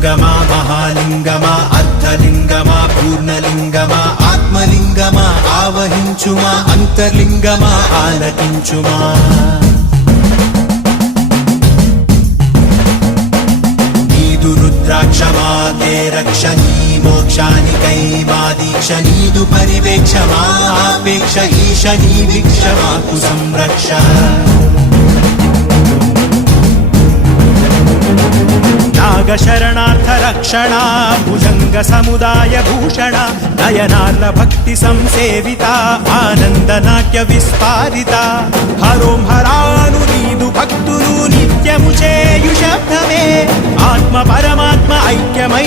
లింగమా మహాలింగమా అర్ధలింగమా పూర్ణలింగమా ఆత్మలింగమా ఆవహించుమా అంతర్లింగమా ఆలకించుమా నీదు రుద్రాక్షమాతే రక్షణీ మోక్షానికై మా దీక్ష నీదు పరివేక్షమా ఆపేక్ష ఈశ నీ వీక్ష మాకు సంరక్ష నాగ శరణార్థ రక్షణ భుజంగ సముదాయ భూషణ నయనార్ల భక్తి సంసేవిత ఆనంద నాట్య విస్పారిత హరోం హరాను నీదు భక్తులు నిత్యము చేయు శబ్దమే ఆత్మ పరమాత్మ ఐక్యమై